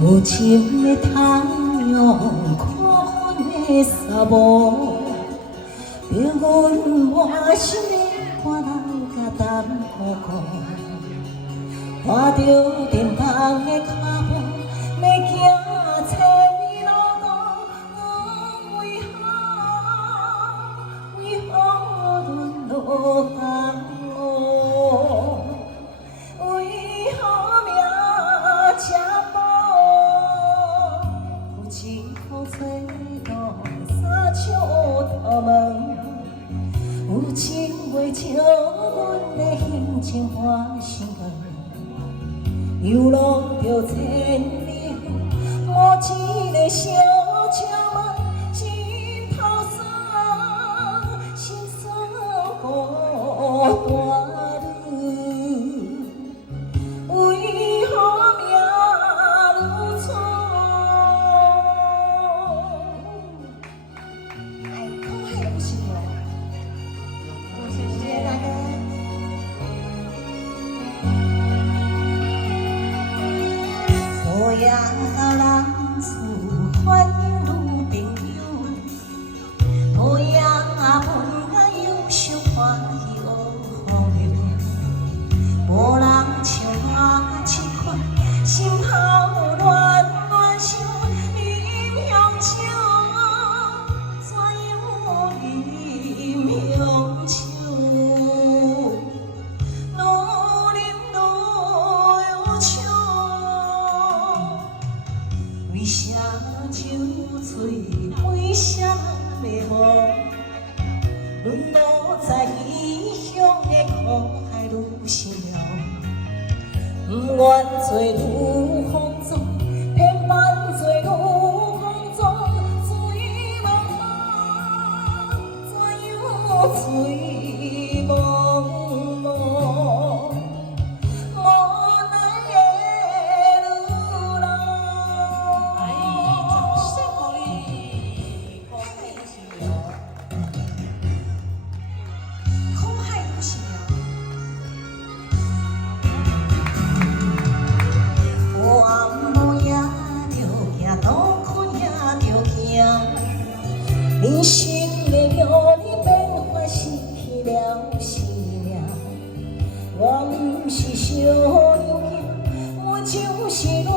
无情的太阳，苦恨的沙漠，叫阮满心的肝人甲胆孤孤，看着电工的脚步，要行千里路途，为何沦落江湖？为何命这薄？有一风吹动三笑头毛，有情袂笑阮的心情换心肝。流浪着千里路，无一个小鸟问心头酸，心酸孤单女，为何命如此？哎，可还不行哦，谢谢大哥。无影人事，反愈朋友。无影问啊，忧伤欢喜学风流。无人像我这款，心头乱乱想，饮香酒，怎样饮香酒？为啥酒醉，为啥迷茫？沦落在异乡的苦海愈深了，不愿做愈放纵，偏扮做愈放纵，醉茫茫，怎样醉茫茫？人生的路，你变化失去了生命。我不是小牛仔，我就是路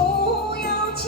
遥者。